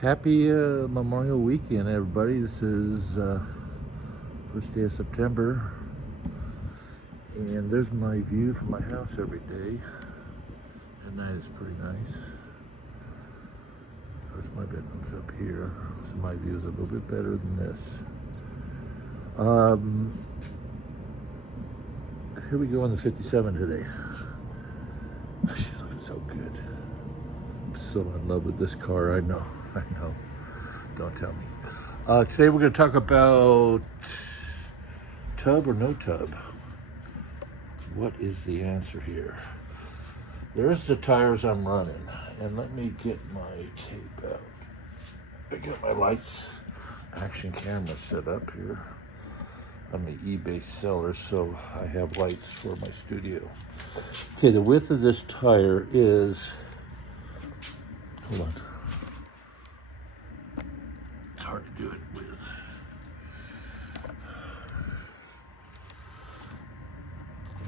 Happy Memorial Weekend, everybody. This is first day of September, and there's my view from my house every day. At night it's pretty nice. Of course, my bedroom's up here, so my view is a little bit better than this. Here we go on the 57 today. She's looking so good. I'm so in love with this car. I know. Don't tell me. Today we're going to talk about tub or no tub. What is the answer here? There's the tires I'm running. And let me get my tape out. I got my lights, action camera set up here. I'm an eBay seller, so I have lights for my studio. Okay, the width of this tire is, hold on. It's hard to do it with.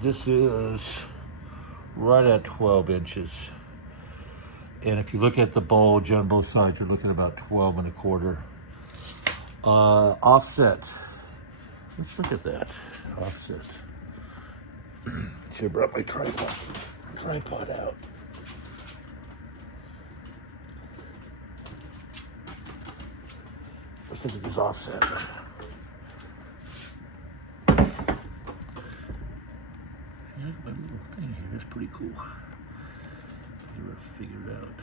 This is right at 12 inches. And if you look at the bulge on both sides, you're looking at about 12 and a quarter. Offset. Let's look at that. Offset. Should have brought my tripod out. Let's look at this offset. Yeah, my little thing here. That's pretty cool. Never figured out.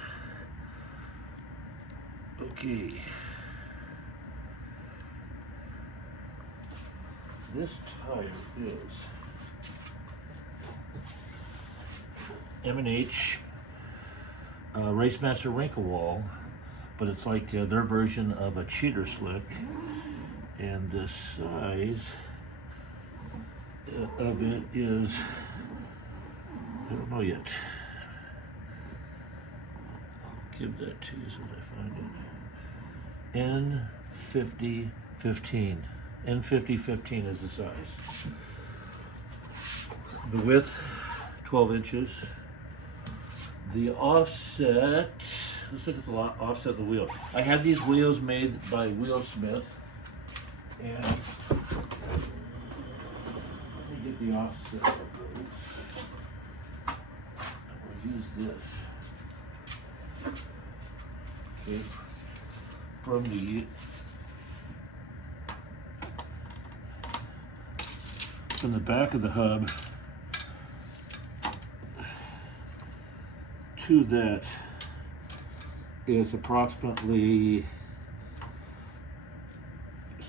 Okay. This tire is M&H Racemaster Wrinkle Wall, but it's like their version of a cheater slick, and the size of it is, I don't know yet. I'll give that to you as soon as I find it. N5015. N5015 is the size. The width, 12 inches. The offset, let's look at the offset of the wheel. I had these wheels made by Wheelsmith, and let me get the offset of those. We'll use this. Okay, from the back of the hub to that is approximately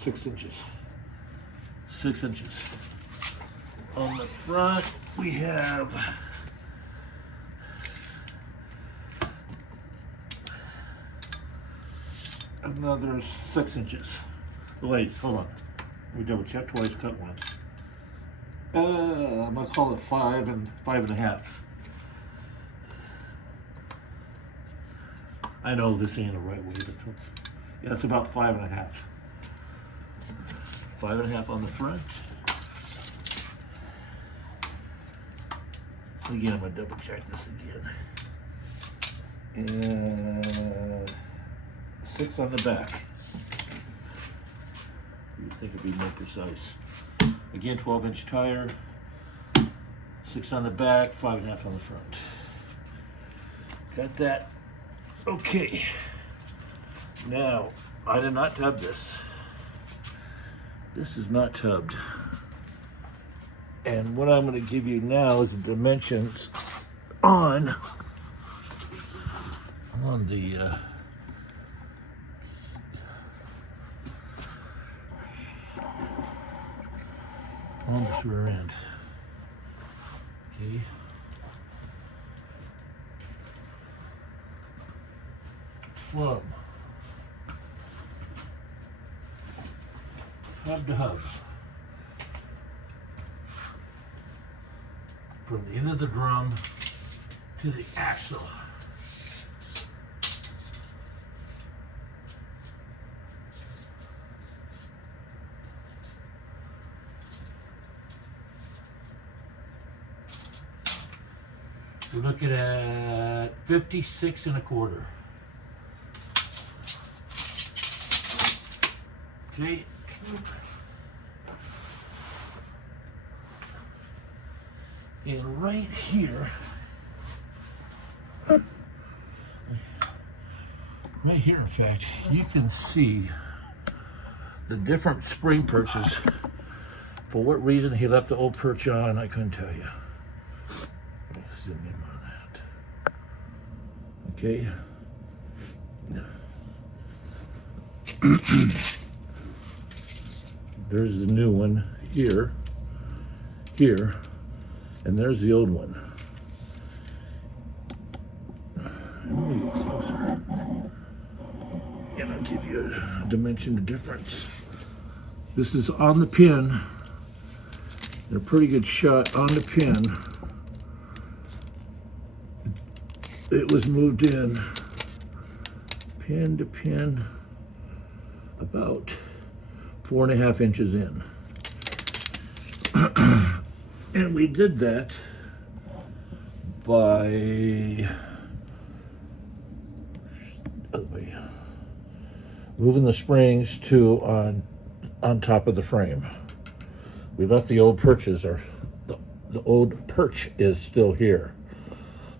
6 inches. 6 inches. On the front, we have another 6 inches. Wait, hold on. Let me double check twice, cut once. I'm gonna call it 5 and 5.5. I know this ain't the right way, but yeah, it's about 5.5. 5.5 on the front. Again, I'm gonna double check this again. And 6 on the back. You'd think it'd be more precise. Again, 12-inch tire, 6 on the back, 5.5 on the front. Got that. Okay. Now, I did not tub this. This is not tubbed. And what I'm going to give you now is the dimensions on the on this rear end. Okay. From hub to hub. From the end of the drum to the axle. We're looking at 56 and a quarter. Okay. And right here, in fact, you can see the different spring perches. For what reason he left the old perch on, I couldn't tell you. Let me zoom in on that. Okay. There's the new one here, and there's the old one. Let me get closer, and I'll give you a dimension of difference. This is on the pin. A pretty good shot on the pin. It was moved in pin to pin about 4.5 inches in. And we did that by moving the springs to on top of the frame. We left the old perches, or the old perch is still here,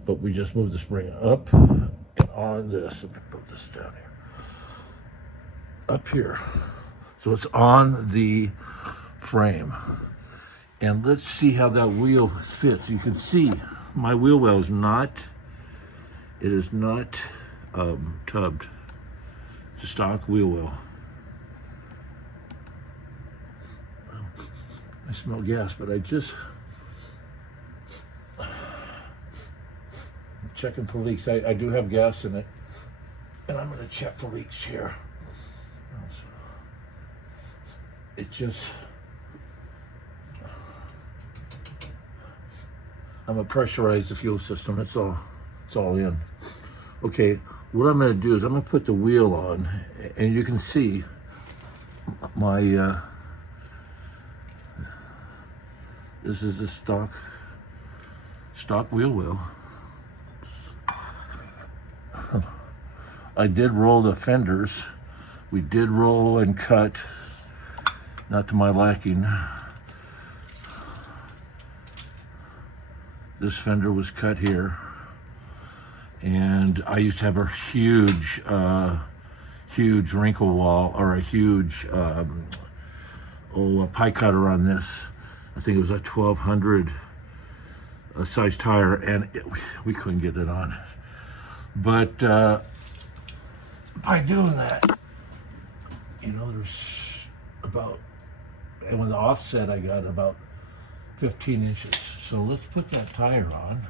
but we just moved the spring up and on this. Let me put this down here. Up here. So it's on the frame. And let's see how that wheel fits. You can see my wheel well is not, it is not tubbed. It's a stock wheel well. I smell gas, but I'm checking for leaks. I do have gas in it, and I'm going to check for leaks here. It just, I'm going to pressurize the fuel system. It's all in. Okay, what I'm going to do is I'm going to put the wheel on, and you can see my this is the stock wheel well. I did roll the fenders. We did roll and cut, not to my liking. This fender was cut here. And I used to have a huge wrinkle wall, or a huge pie cutter on this. I think it was a 1200 size tire, and we couldn't get it on. But by doing that, you know, there's about, and with the offset, I got about 15 inches. So let's put that tire on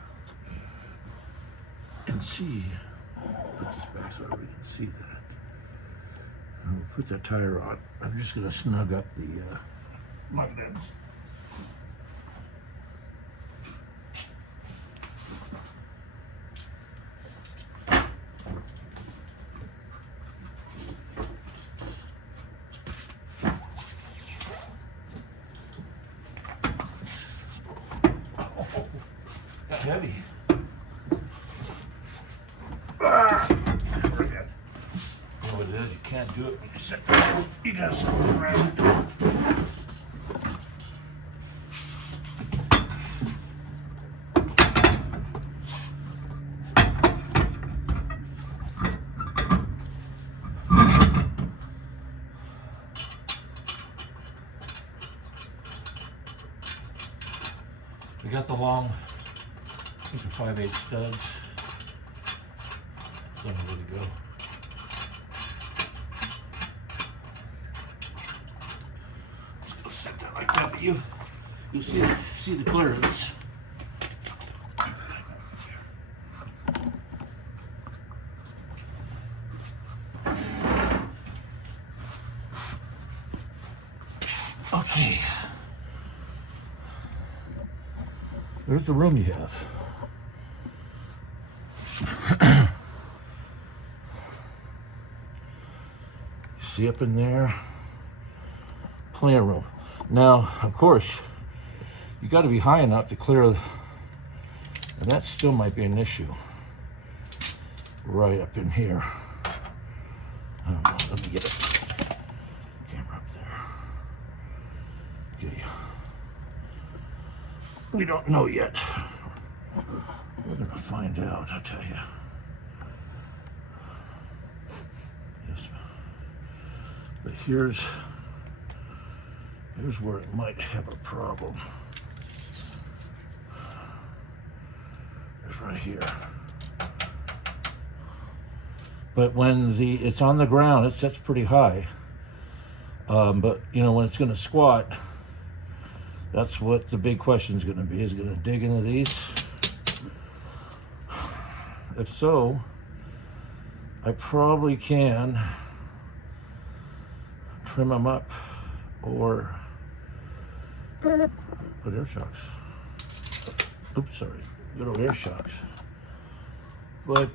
and see. Put this back so we can see that. And we'll put that tire on. I'm just going to snug up the magnets. Heavy. Forget. You know what it is? You can't do it when you sit down. You gotta sit around. We got the long, I think the 5/8 studs. So I'm ready to go. Just go set that like that, but you'll see the clearance. Okay. There's the room you have. See up in there, plenty of room. Now, of course, you got to be high enough to clear, and that still might be an issue. Right up in here. I don't know. Let me get it. Camera up risky. We don't know yet. We're gonna find out, I'll tell you. Yes. But here's where it might have a problem. It's right here. But when it's on the ground, it sets pretty high. But you know, when it's going to squat, that's what the big question is going to be. Is it going to dig into these? If so, I probably can trim them up or put air shocks. Oops, sorry. Good old air shocks. But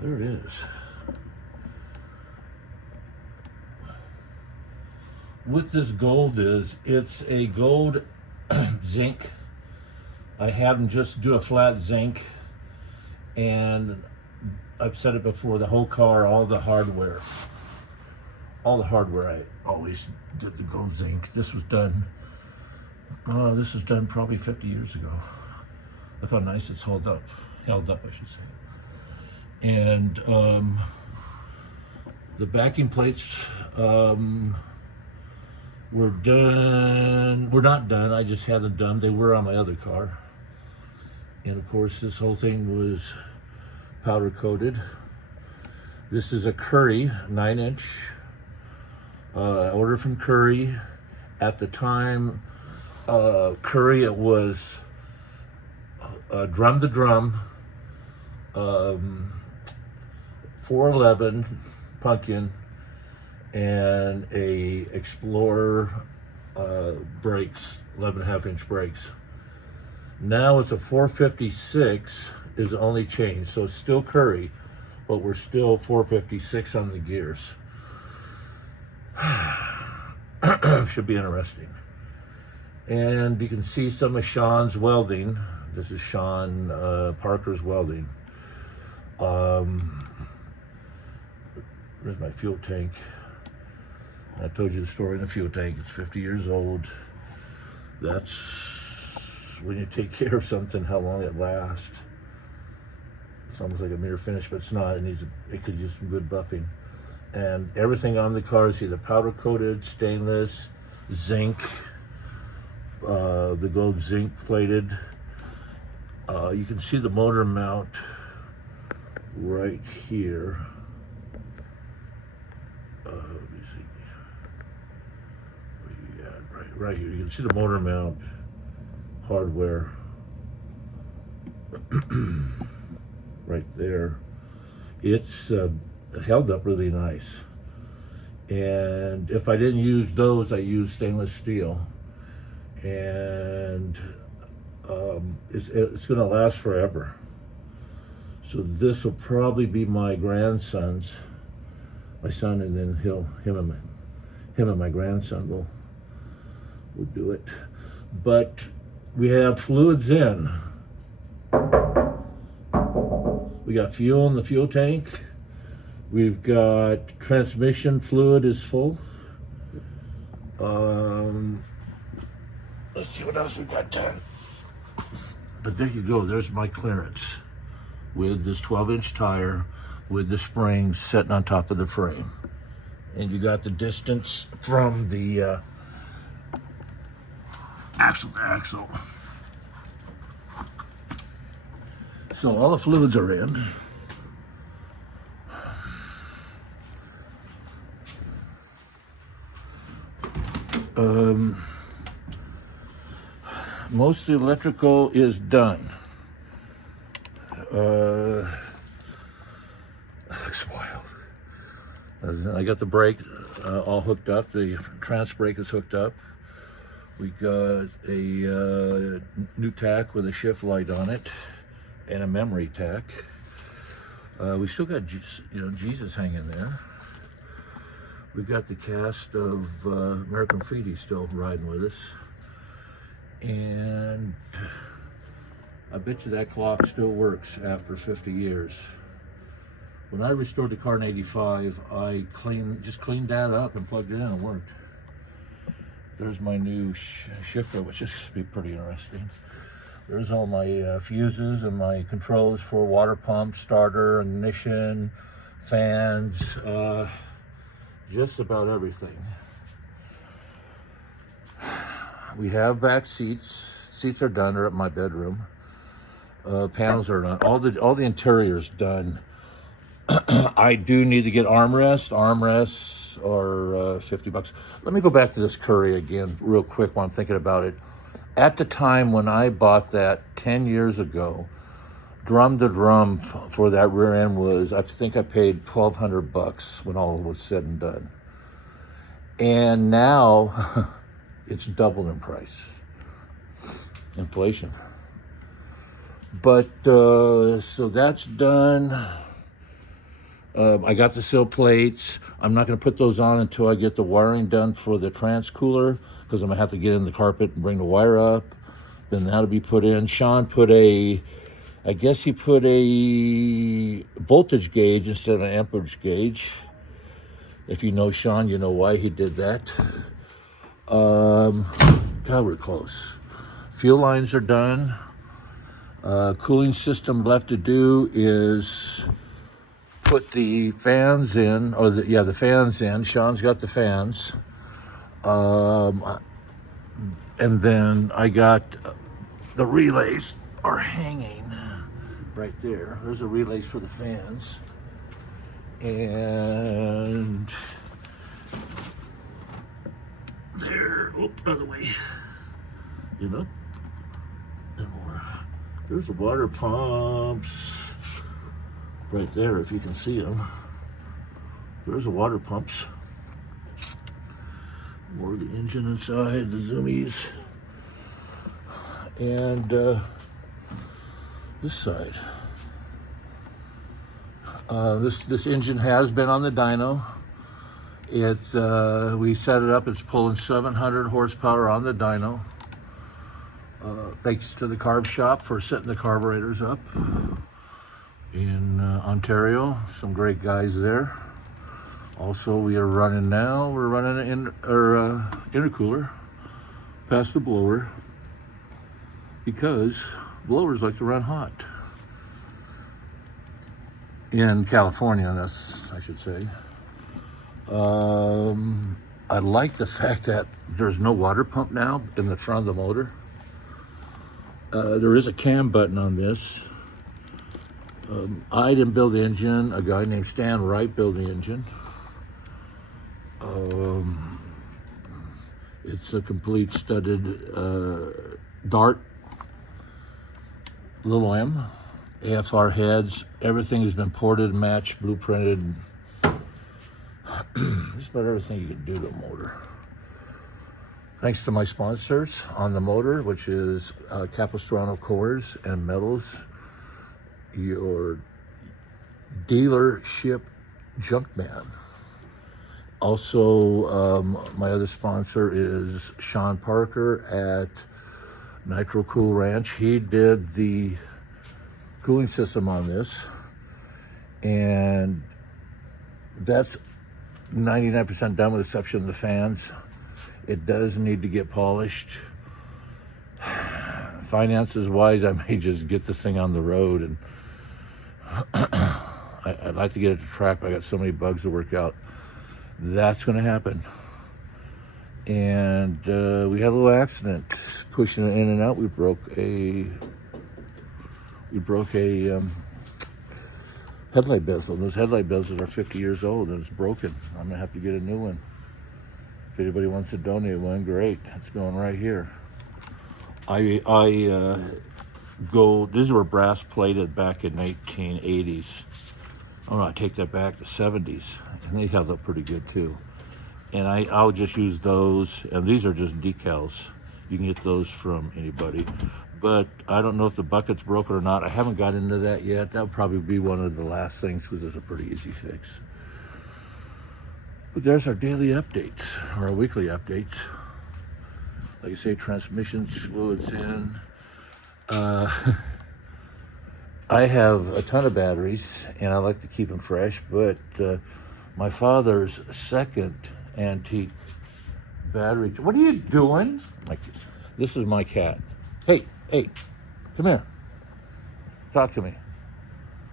there it is. What this gold is, it's a gold zinc. I had them just do a flat zinc, and I've said it before, the whole car, all the hardware I always did the gold zinc. This was done probably 50 years ago. Look how nice it's held up, I should say. And the backing plates were done. We're not done. I just had them done. They were on my other car. And of course, this whole thing was powder coated. This is a Curry 9-inch. Order from Curry. At the time, Curry, it was drum to drum, 411 pumpkin, and a Explorer brakes, 11.5-inch brakes. Now it's a 456 is the only change, so it's still Curry, but we're still 456 on the gears. Should be interesting. And you can see some of Sean's welding. This is Sean Parker's welding. There's my fuel tank. I told you the story in the fuel tank. It's 50 years old. That's when you take care of something, how long it lasts. It's almost like a mirror finish, but it's not. It could use some good buffing. And everything on the car is either powder coated, stainless, zinc, the gold zinc plated. You can see the motor mount right here. Let me see. Yeah, right here. You can see the motor mount hardware right there. It's held up really nice. And if I didn't use those, I used stainless steel. And it's going to last forever. So this will probably be my grandson's, my son, and then him and my grandson will do it. But we have fluids in. We got fuel in the fuel tank. We've got transmission fluid is full. Let's see what else we've got done. But there you go, there's my clearance with this 12-inch tire with the springs sitting on top of the frame. And you got the distance from the axle to axle. So all the fluids are in. Most of the electrical is done. Looks wild. I got the brake all hooked up. The trans brake is hooked up. We got a new tack with a shift light on it and a memory tack. We still got Jesus hanging there. We got the cast of American Graffiti still riding with us. And I bet you that clock still works after 50 years. When I restored the car in '85, I just cleaned that up and plugged it in and it worked. there's my new shifter, which is be pretty interesting. There's all my fuses and my controls for water pump, starter, ignition, fans, just about everything. We have back seats. Seats are done. They're at my bedroom. Panels are done. All the interior's done. I do need to get armrests. Armrests are $50. Let me go back to this Curry again real quick while I'm thinking about it. At the time when I bought that 10 years ago, drum to drum for that rear end was, I think I paid $1,200 when all was said and done. And now it's doubled in price. Inflation. But so that's done. I got the sill plates. I'm not going to put those on until I get the wiring done for the transcooler, because I'm going to have to get in the carpet and bring the wire up. Then that'll be put in. Sean put I guess he put a voltage gauge instead of an amperage gauge. If you know Sean, you know why he did that. God, we're close. Fuel lines are done. Cooling system left to do is put the fans in, or the fans in. Sean's got the fans. And then I got the relays are hanging right there. There's a relay for the fans. And there, other way. You know? And more. There's the water pumps right there, if you can see them. There's the water pumps. More of the engine inside, the zoomies. And this side. This engine has been on the dyno. We set it up, it's pulling 700 horsepower on the dyno. Thanks to the carb shop for setting the carburetors up in Ontario. Some great guys there. Also, we're running an intercooler past the blower, because blowers like to run hot. In California, I should say. I like the fact that there's no water pump now in the front of the motor. There is a cam button on this. I didn't build the engine. A guy named Stan Wright built the engine. It's a complete studded Dart, little M, AFR heads. Everything has been ported, matched, blueprinted. Just about everything you can do to a motor. Thanks to my sponsors on the motor, which is Capistrano Cores and Metals, your dealership junk man. Also, my other sponsor is Sean Parker at Nitro Cool Ranch. He did the cooling system on this, and that's 99% done with the exception of the fans. It does need to get polished. Finances wise, I may just get this thing on the road, and I'd like to get it to track, but I got so many bugs to work out. That's going to happen. And we had a little accident pushing it in and out. We broke a headlight bezel. Those headlight bezels are 50 years old and it's broken. I'm gonna have to get a new one. If anybody wants to donate one, great. It's going right here. These were brass plated back in 1980s. Oh no, I take that back, the 70s, and they held up pretty good too. And I'll just use those, and these are just decals. You can get those from anybody. But I don't know if the bucket's broken or not. I haven't got into that yet. That would probably be one of the last things, because it's a pretty easy fix. But there's our daily updates, or our weekly updates. Like I say, transmissions, fluids in. I have a ton of batteries, and I like to keep them fresh, but my father's second antique battery. What are you doing? Like, this is my cat. Hey, hey, come here. Talk to me.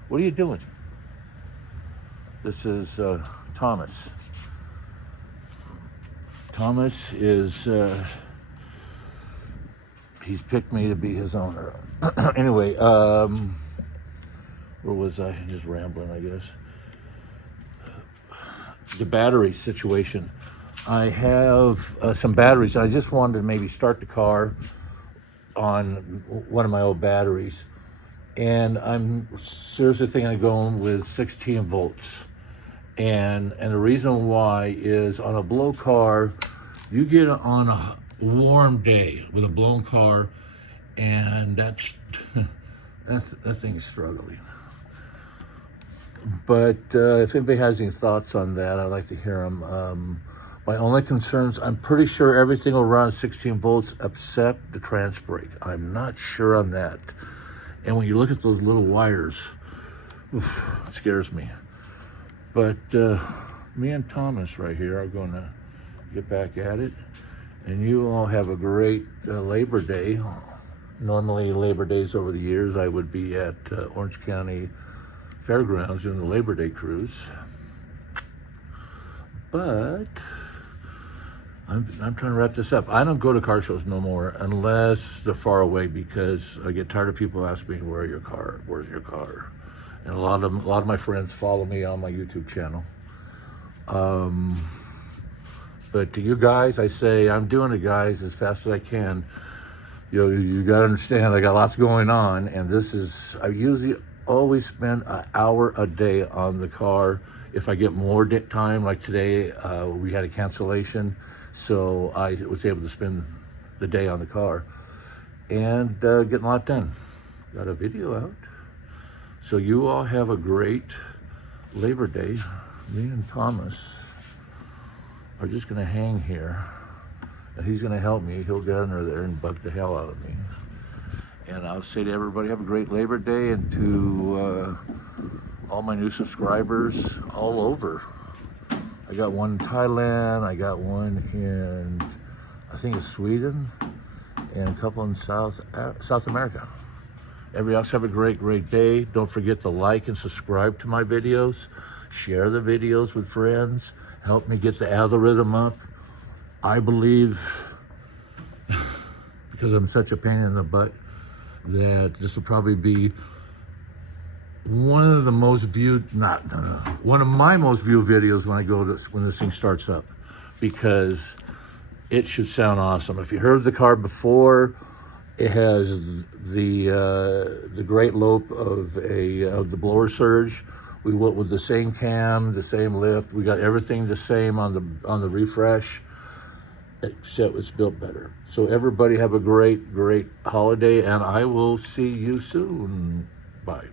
What are you doing? This is Thomas. Thomas is, he's picked me to be his owner. Anyway, where was I? Just rambling, I guess. The battery situation. I have some batteries. I just wanted to maybe start the car on one of my old batteries. And I'm seriously thinking of going with 16 volts. And the reason why is on a blow car, you get on a warm day with a blown car, and that thing's struggling. But if anybody has any thoughts on that, I'd like to hear them. My only concerns, I'm pretty sure everything will run 16 volts except the trans brake. I'm not sure on that. And when you look at those little wires, oof, it scares me. But me and Thomas right here are going to get back at it. And you all have a great Labor Day. Normally, Labor Days over the years, I would be at Orange County Fairgrounds doing the Labor Day cruise. But I'm trying to wrap this up. I don't go to car shows no more unless they're far away, because I get tired of people asking me, where's your car? And a lot of my friends follow me on my YouTube channel. But to you guys, I say I'm doing it, guys, as fast as I can. You got to understand, I got lots going on, and I usually always spend an hour a day on the car. If I get more time, like today, we had a cancellation, so I was able to spend the day on the car and getting a lot done. Got a video out. So you all have a great Labor Day. Me and Thomas are just gonna hang here, and he's gonna help me. He'll get under there and bug the hell out of me. And I'll say to everybody, have a great Labor Day, and to all my new subscribers all over. I got one in Thailand, I got one in, I think it's Sweden, and a couple in South America. Everybody else have a great day. Don't forget to like and subscribe to my videos. Share the videos with friends. Help me get the algorithm up. I believe, because I'm such a pain in the butt, that this will probably be one of the most viewed, one of my most viewed videos when this thing starts up, because it should sound awesome. If you heard the car before, it has the great lope of the blower surge. We went with the same cam, the same lift. We got everything the same on the refresh, except it's built better. So everybody have a great holiday, and I will see you soon. Bye.